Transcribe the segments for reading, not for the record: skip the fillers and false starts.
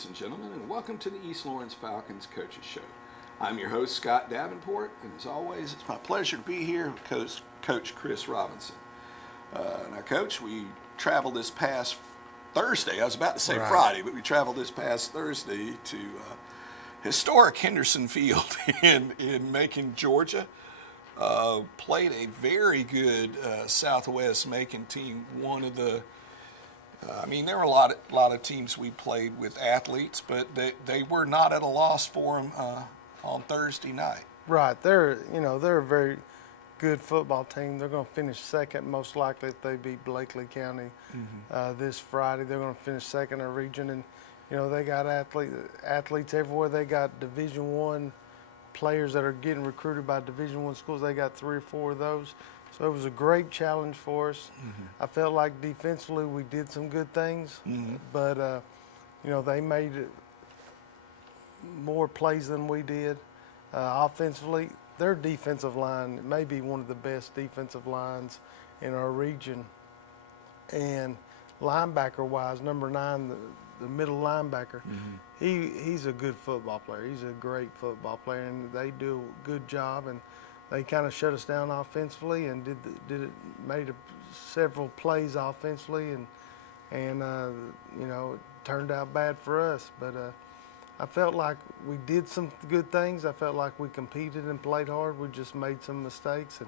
ladies and gentlemen, and welcome to the East Lawrence Falcons Coaches Show. I'm your host, Scott Davenport, and as always, it's my pleasure to be here with Coach Chris Robinson. Now, Coach, we traveled this past Thursday. I was about to say Friday, but we traveled this past Thursday to historic Henderson Field in Macon, Georgia. Played a very good Southwest Macon team. One of the there were a lot of teams we played with athletes, but they were not at a loss for them on Thursday night. Right, they're a very good football team. They're going to finish second, most likely, if they beat Blakely County this Friday. They're going to finish second in the region, and they got athletes everywhere. They got Division I players that are getting recruited by Division I schools. They got 3 or 4 of those. So it was a great challenge for us. I felt like defensively we did some good things, but they made more plays than we did. Offensively, their defensive line may be one of the best defensive lines in our region. And linebacker-wise, number 9, the middle linebacker, he's a good football player. He's a great football player, and they do a good job. And they kind of shut us down offensively and made several plays offensively, and it turned out bad for us. But I felt like we did some good things. I felt like we competed and played hard. We just made some mistakes,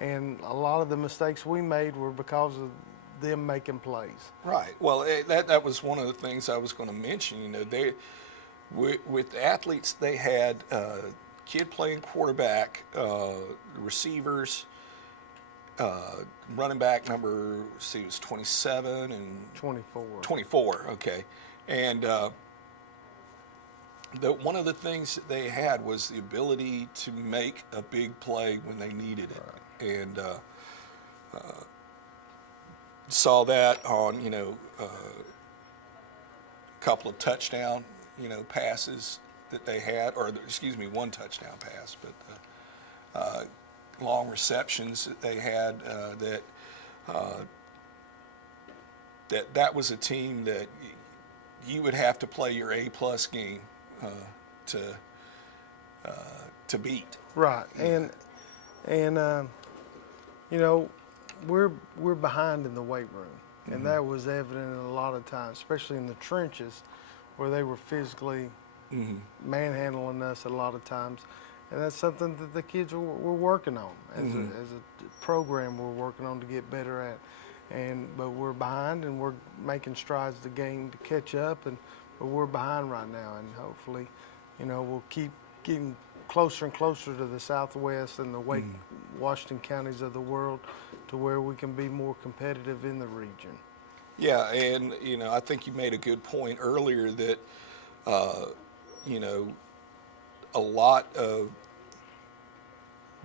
and a lot of the mistakes we made were because of them making plays. Right. Well, that was one of the things I was going to mention. They with the athletes they had. Kid playing quarterback, receivers, running back number, it was 27 and 24. 24, okay. And one of the things that they had was the ability to make a big play when they needed it. Right. And saw that on, a couple of touchdown, passes that they had, or one touchdown pass, but long receptions that they had. That was a team that you would have to play your A+ game to beat. Right, and we're behind in the weight room, and that was evident a lot of times, especially in the trenches, where they were physically manhandling us a lot of times, and that's something that the kids we're working on as a program. We're working on to get better at, but we're behind, and we're making strides to catch up, but we're behind right now, and hopefully, we'll keep getting closer and closer to the Southwest and the Washington counties of the world, to where we can be more competitive in the region. Yeah, and I think you made a good point earlier that. A lot of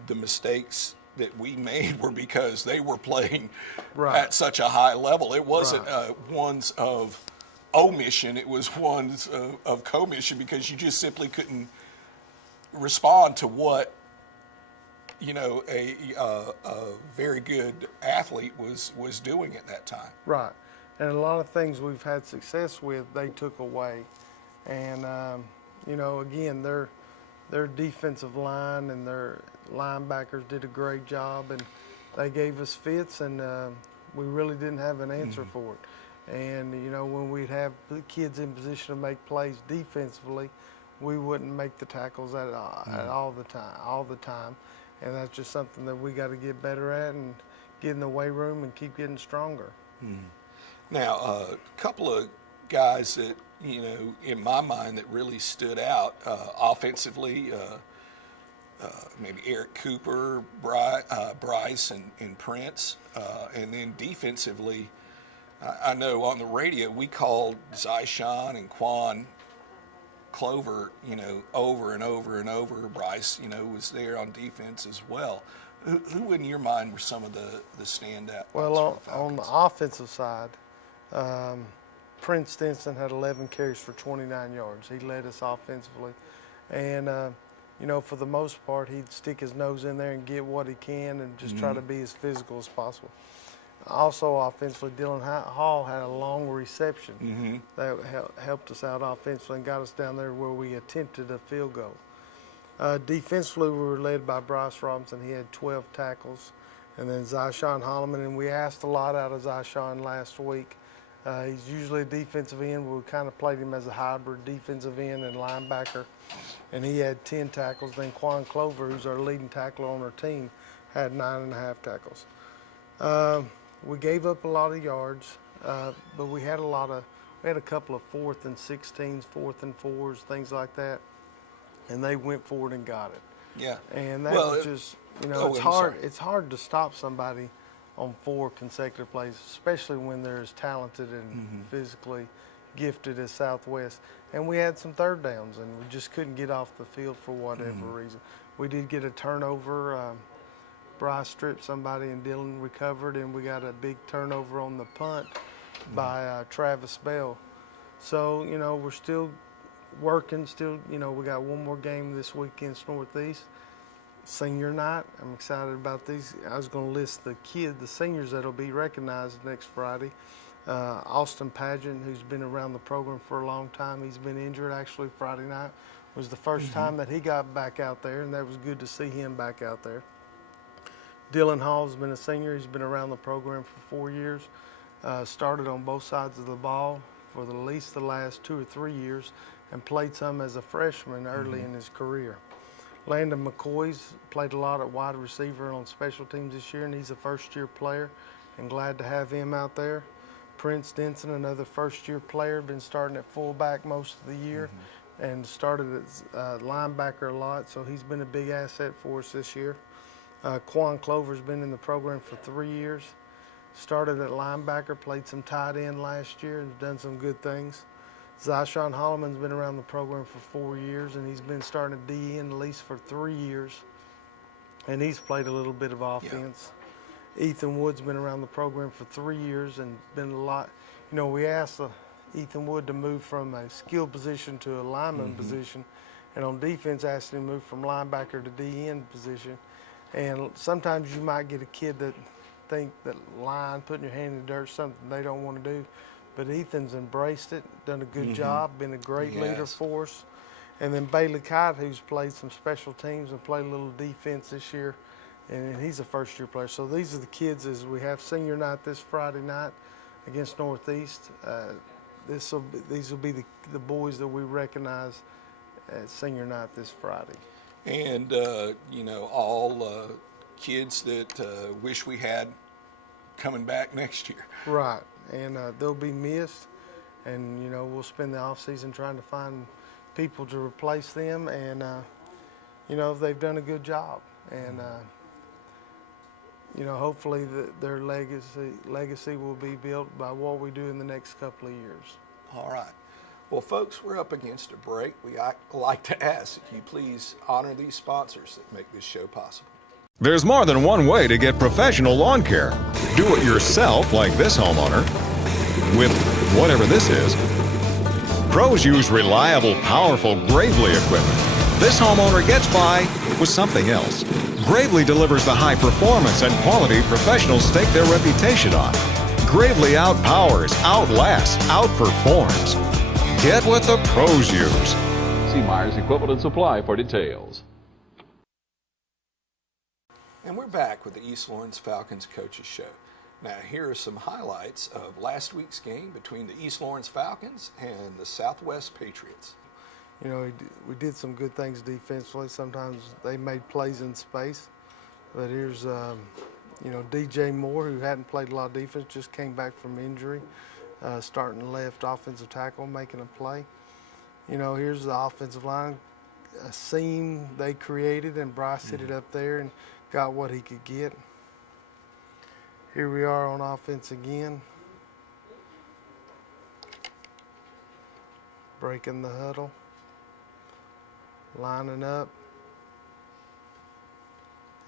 the mistakes that we made were because they were playing at such a high level. It wasn't ones of omission, it was ones of commission, because you just simply couldn't respond to what, a very good athlete was doing at that time. Right. And a lot of things we've had success with, they took away. And, again, their defensive line and their linebackers did a great job, and they gave us fits, and we really didn't have an answer for it. And, when we'd have the kids in position to make plays defensively, we wouldn't make the tackles at all the time. And that's just something that we got to get better at and get in the weight room and keep getting stronger. Now, a couple of guys that, in my mind, that really stood out offensively, maybe Eric Cooper, Bryce, and Prince, and then defensively, I know on the radio we called Zyshawn and Quan Clover, over and over and over. Bryce, was there on defense as well. Who in your mind were some of the standout? Well, on the offensive side, Prince Stinson had 11 carries for 29 yards. He led us offensively. And, for the most part, he'd stick his nose in there and get what he can and just try to be as physical as possible. Also offensively, Dylan Hall had a long reception that helped us out offensively and got us down there where we attempted a field goal. Defensively, we were led by Bryce Robinson. He had 12 tackles. And then Zyshawn Holloman, and we asked a lot out of Zyshawn last week. He's usually a defensive end. We kind of played him as a hybrid defensive end and linebacker. And he had 10 tackles. Then Quan Clover, who's our leading tackler on our team, had 9.5 tackles. We gave up a lot of yards, but we had a couple of 4th and 16s, 4th and 4s, things like that. And they went forward and got it. Yeah. And that was just, it's hard. It's hard to stop somebody on 4 consecutive plays, especially when they're as talented and physically gifted as Southwest. And we had some third downs, and we just couldn't get off the field for whatever reason. We did get a turnover. Bryce stripped somebody, and Dylan recovered, and we got a big turnover on the punt by Travis Bell. So, we're still working, we got one more game this week against Northeast. Senior night, I'm excited about these. I was going to list the seniors that'll be recognized next Friday. Austin Pageant, who's been around the program for a long time, he's been injured. Actually, Friday night was the first time that he got back out there, and that was good to see him back out there. Dylan Hall's been a senior. He's been around the program for 4 years. Started on both sides of the ball for at least the last 2 or 3 years, and played some as a freshman early in his career. Landon McCoy's played a lot at wide receiver and on special teams this year, and he's a first-year player, and glad to have him out there. Prince Denson, another first-year player, been starting at fullback most of the year, and started at linebacker a lot, so he's been a big asset for us this year. Quan Clover's been in the program for 3 years. Started at linebacker, played some tight end last year, and done some good things. Zyshawn Holloman's been around the program for 4 years, and he's been starting at DN at least for 3 years, and he's played a little bit of offense. Yeah. Ethan Wood's been around the program for 3 years and been a lot. We asked Ethan Wood to move from a skill position to a lineman position, and on defense asked him to move from linebacker to DN position. And sometimes you might get a kid that think that putting your hand in the dirt is something they don't want to do. But Ethan's embraced it, done a good job, been a great leader for us. And then Bailey Kite, who's played some special teams and played a little defense this year, and he's a first-year player. So these are the kids as we have senior night this Friday night against Northeast. These will be the boys that we recognize at senior night this Friday. And, all kids that wish we had coming back next year. Right. And they'll be missed, and we'll spend the off season trying to find people to replace them, and they've done a good job, and hopefully their legacy will be built by what we do in the next couple of years. All right. Well, folks, we're up against a break. We like to ask if you please honor these sponsors that make this show possible. There's more than one way to get professional lawn care. Do it yourself, like this homeowner, with whatever this is. Pros use reliable, powerful Gravely equipment. This homeowner gets by with something else. Gravely delivers the high performance and quality professionals stake their reputation on. Gravely outpowers, outlasts, outperforms. Get what the pros use. See Myers Equipment and Supply for details. And we're back with the East Lawrence Falcons Coaches Show. Now, here are some highlights of last week's game between the East Lawrence Falcons and the Southwest Patriots. We did some good things defensively. Sometimes they made plays in space. But here's, DJ Moore, who hadn't played a lot of defense, just came back from injury, starting left offensive tackle, making a play. Here's the offensive line, a seam they created, and Bryce hit it up there and got what he could get. Here we are on offense again. Breaking the huddle. Lining up.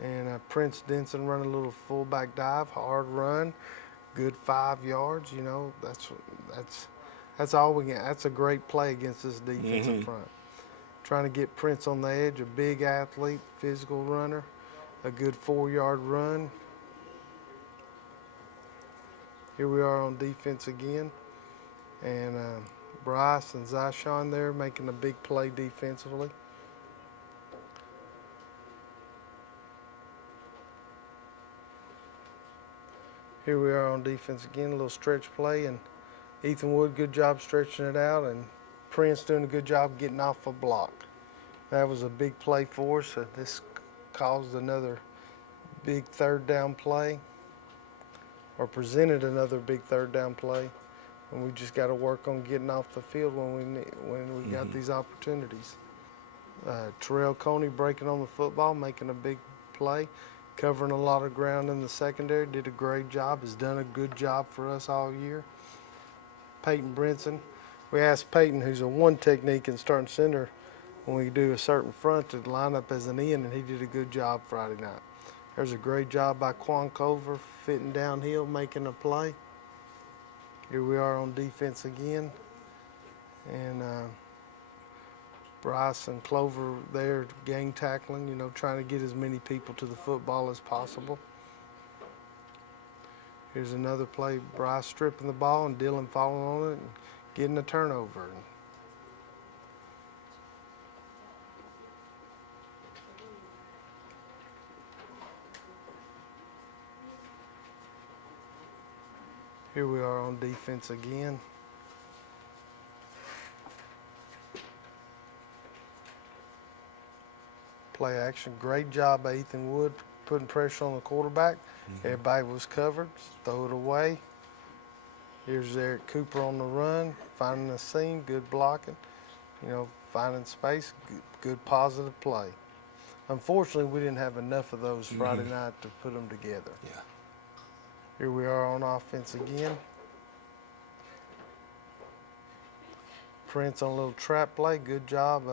And Prince Denson running a little fullback dive, hard run, good 5 yards. That's all we get. That's a great play against this defensive front. Trying to get Prince on the edge, a big athlete, physical runner. A good 4-yard run. Here we are on defense again. And Bryce and Zyshawn there making a big play defensively. Here we are on defense again, a little stretch play, and Ethan Wood, good job stretching it out, and Prince doing a good job getting off a block. That was a big play for us. This caused another big third down play, or presented another big third down play, and we just got to work on getting off the field when we got these opportunities. Terrell Coney breaking on the football, making a big play, covering a lot of ground in the secondary, did a great job, has done a good job for us all year. Peyton Brinson, we asked Peyton, who's a one technique and starting center, when we do a certain front to line up as an end, and he did a good job Friday night. There's a great job by Quan Cover, fitting downhill, making a play. Here we are on defense again. And Bryce and Clover there gang tackling, you know, trying to get as many people to the football as possible. Here's another play, Bryce stripping the ball and Dylan falling on it and getting a turnover. Here we are on defense again. Play action, great job by Ethan Wood putting pressure on the quarterback. Everybody was covered, throw it away. Here's Eric Cooper on the run, finding the seam, good blocking, you know, finding space, good positive play. Unfortunately, we didn't have enough of those Friday night to put them together. Yeah. Here we are on offense again. Prince on a little trap play, good job.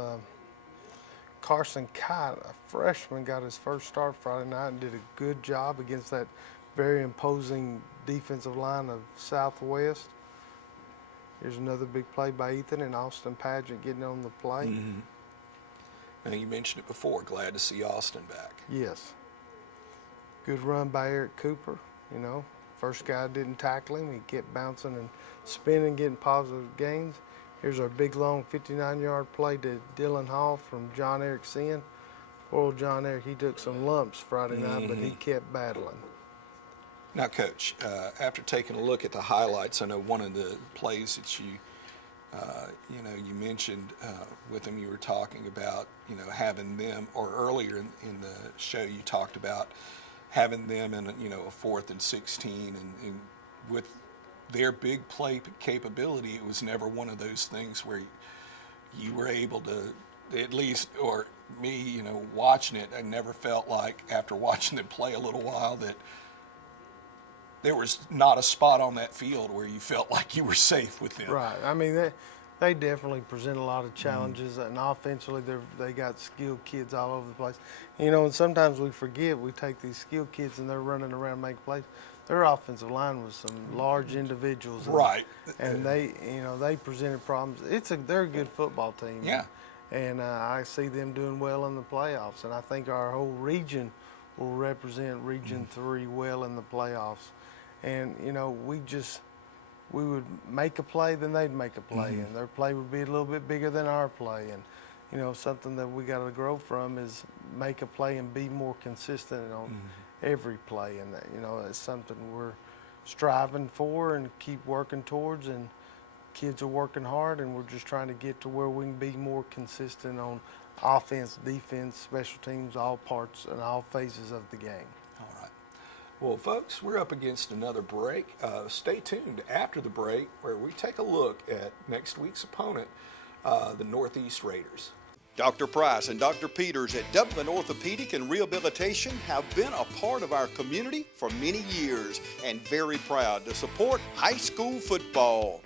Carson Kite, a freshman, got his first start Friday night and did a good job against that very imposing defensive line of Southwest. Here's another big play by Ethan and Austin Padgett getting on the play. Now, you mentioned it before, glad to see Austin back. Yes. Good run by Eric Cooper, you know. First guy didn't tackle him. He kept bouncing and spinning, getting positive gains. Here's our big, long 59-yard play to Dylan Hall from John Eric Sin. Poor old John Eric, he took some lumps Friday night, but he kept battling. Now, Coach, after taking a look at the highlights, I know one of the plays that you mentioned with them, you were talking about, you know, having them, or earlier in the show you talked about having them in, you know, a 4th and 16, and with their big play capability, it was never one of those things where you were able to, at least, or me, you know, watching it, I never felt like, after watching them play a little while, that there was not a spot on that field where you felt like you were safe with them. Right. I mean, they definitely present a lot of challenges, and offensively they got skilled kids all over the place. You know, and sometimes we forget, we take these skilled kids and they're running around making plays. Their offensive line was some large individuals, right? And they, you know, they presented problems. They're a good football team. Yeah. And I see them doing well in the playoffs, and I think our whole region will represent Region 3 well in the playoffs. And you know, we would make a play, then they'd make a play, and their play would be a little bit bigger than our play. And you know, something that we got to grow from is make a play and be more consistent on every play, and that, you know, it's something we're striving for and keep working towards, and kids are working hard, and we're just trying to get to where we can be more consistent on offense, defense, special teams, all parts and all phases of the game. All right. Well, folks, we're up against another break. Stay tuned after the break, where we take a look at next week's opponent, the Northeast Raiders. Dr. Price and Dr. Peters at Dublin Orthopedic and Rehabilitation have been a part of our community for many years and very proud to support high school football.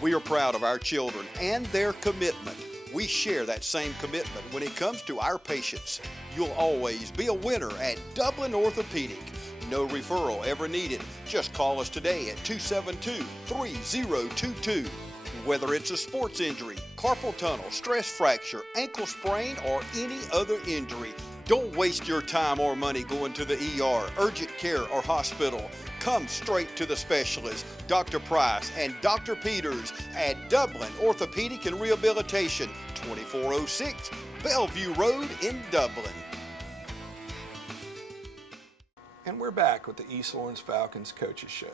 We are proud of our children and their commitment. We share that same commitment when it comes to our patients. You'll always be a winner at Dublin Orthopedic. No referral ever needed. Just call us today at 272-3022. Whether it's a sports injury, carpal tunnel, stress fracture, ankle sprain, or any other injury, Don't waste your time or money going to the ER, urgent care, or hospital. Come straight to the specialist, Dr. Price and Dr. Peters at Dublin Orthopedic and Rehabilitation, 2406 Bellevue Road in Dublin. And we're back with the East Lawrence Falcons Coaches Show.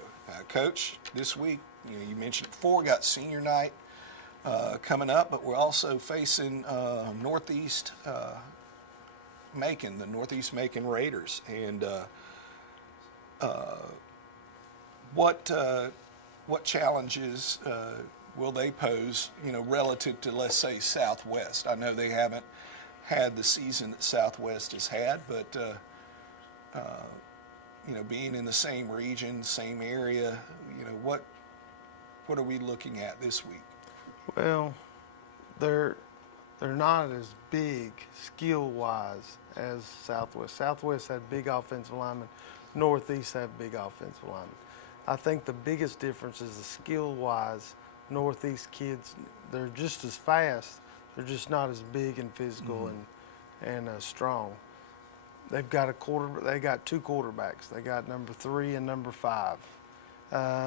Coach, this week, you mentioned it before, we got senior night coming up, but we're also facing Northeast Macon, the Northeast Macon Raiders. And what challenges will they pose, relative to, let's say, Southwest? I know they haven't had the season that Southwest has had, but being in the same region, same area, what are we looking at this week? Well, they're not as big skill-wise as Southwest. Southwest had big offensive linemen. Northeast had big offensive linemen. I think the biggest difference is the skill-wise. Northeast kids, they're just as fast. They're just not as big and physical and strong. They've got they got two quarterbacks. They got number 3 and number 5.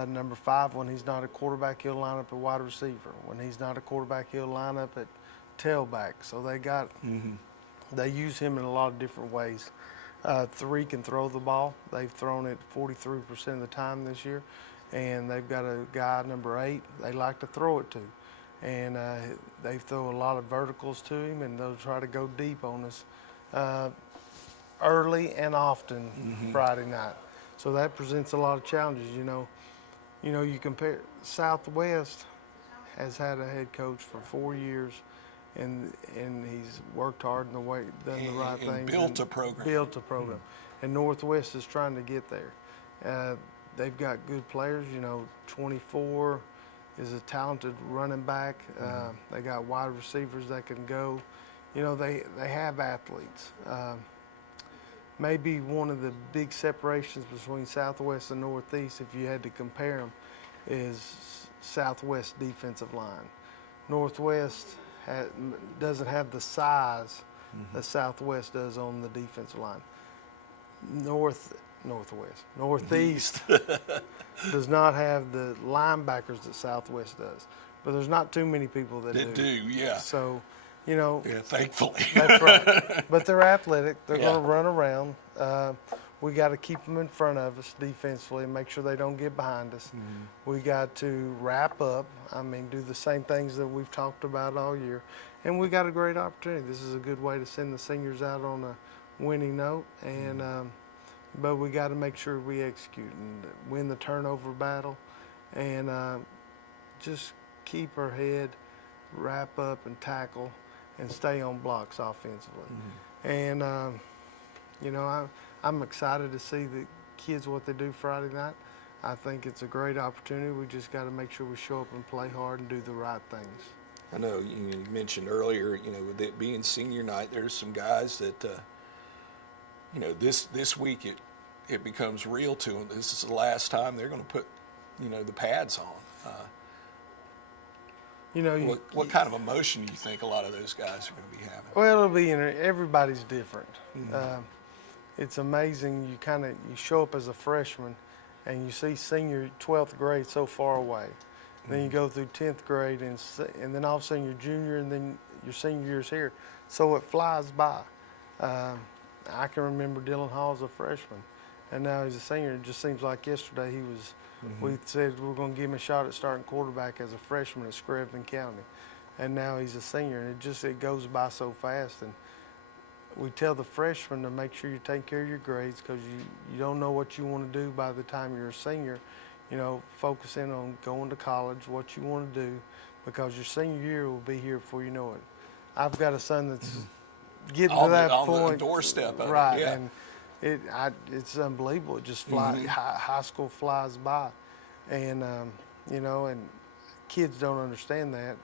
Number 5, when he's not a quarterback, he'll line up at wide receiver. When he's not a quarterback, he'll line up at tailback. So they use him in a lot of different ways. 3 can throw the ball. They've thrown it 43% of the time this year. And they've got a guy, number 8, they like to throw it to. And they throw a lot of verticals to him, and they'll try to go deep on us early and often Friday night. So that presents a lot of challenges. You compare, Southwest has had a head coach for 4 years, and he's worked hard in the way, done the right things. Built a program. Built a program. And Northwest is trying to get there. They've got good players. 24 is a talented running back. They got wide receivers that can go. They have athletes. Maybe one of the big separations between Southwest and Northeast, if you had to compare them, is Southwest defensive line. Northwest doesn't have the size that Southwest does on the defensive line. Northeast does not have the linebackers that Southwest does, but there's not too many people that do. Yeah. So, yeah, thankfully. That's right. But they're athletic. They're Yeah. going to run around. We got to keep them in front of us defensively and make sure they don't get behind us. We got to wrap up. Do the same things that we've talked about all year. And we got a great opportunity. This is a good way to send the seniors out on a winning note. And but we got to make sure we execute and win the turnover battle, and just keep our head, wrap up and tackle, and stay on blocks offensively. And I'm excited to see the kids what they do Friday night. I think it's a great opportunity. We just got to make sure we show up and play hard and do the right things. I know you mentioned earlier, with it being senior night, there's some guys that, this week it becomes real to them. This is the last time they're going to put, the pads on. What kind of emotion do you think a lot of those guys are going to be having? Well, it'll be everybody's different. It's amazing. You show up as a freshman, and you see senior 12th grade so far away. Then you go through 10th grade, and then all of a sudden you're junior, and then your senior year's here. So it flies by. I can remember Dylan Hall as a freshman, and now he's a senior. It just seems like yesterday he was. We said we're going to give him a shot at starting quarterback as a freshman at Screven County, and now he's a senior. And it goes by so fast. And we tell the freshmen to make sure you take care of your grades, because you don't know what you want to do by the time you're a senior. Focus in on going to college, what you want to do, because your senior year will be here before you know it. I've got a son that's getting to that point. On the doorstep of it, right, yeah. and it's unbelievable. It just flies. High school flies by, and and kids don't understand that.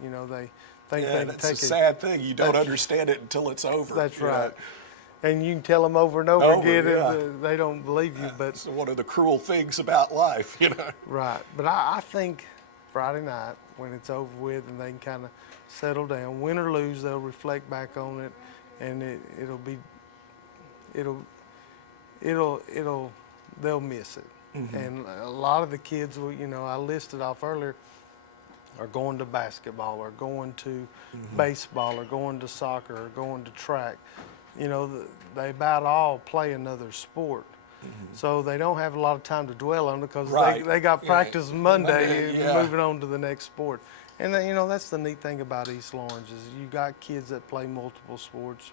They think they can it's take a sad thing. You don't understand it until it's over. That's right. And you can tell them over and over again, yeah. and they don't believe you. But it's one of the cruel things about life, Right. But I think Friday night, when it's over with and they can kind of settle down, win or lose, they'll reflect back on it, and it'll be they'll miss it. And a lot of the kids, I listed off earlier, are going to basketball, or going to baseball, or going to soccer, or going to track. They about all play another sport. So they don't have a lot of time to dwell on it, because Right. they got practice Monday and yeah. moving on to the next sport. And then, that's the neat thing about East Lawrence is you got kids that play multiple sports.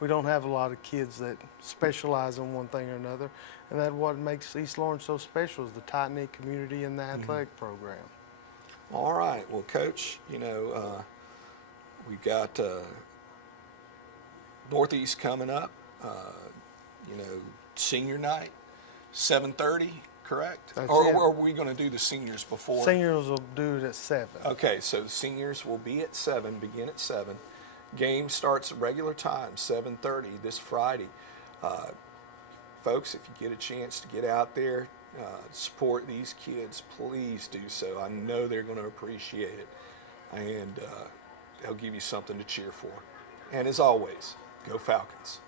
We don't have a lot of kids that specialize in one thing or another. And that's what makes East Lawrence so special, is the tight-knit community and the athletic program. All right. Well, Coach, we've got Northeast coming up. Senior night, 7:30, correct? That's or it. are we going to do the seniors before? Seniors will do it at 7. Okay, so the seniors will be at 7, begin at 7. Game starts at regular time, 7:30 this Friday. Folks, if you get a chance to get out there, support these kids, please do so. I know they're going to appreciate it, and they'll give you something to cheer for. And as always, go Falcons.